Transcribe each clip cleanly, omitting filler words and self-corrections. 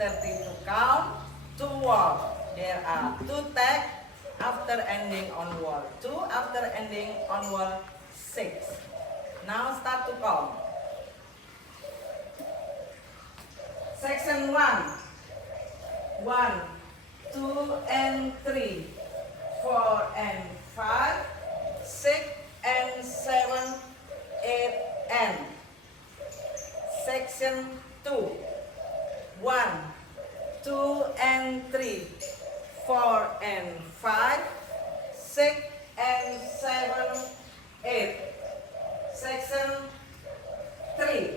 30 to count, 2 wall. There are 2 tags after ending on wall 2, after ending on wall 6. Now start to count. Section 1, 1, 2 and 3, 4 and 5, 6 and 7, 8 and. Section 2, 1, 2 and 3, 4 and 5, 6 and 7, 8. Section 3,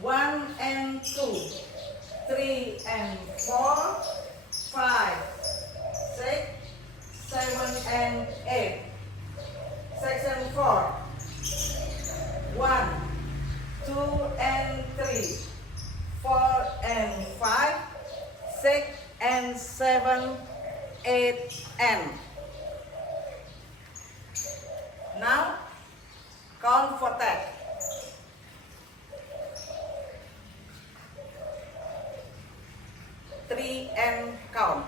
1 and 2, 3 and 4, 5, 6, 7 and 8. Section 4, 1, 2 and 3, 4 and 5, 6 and 7, 8 and. Now count for that. 3 and count.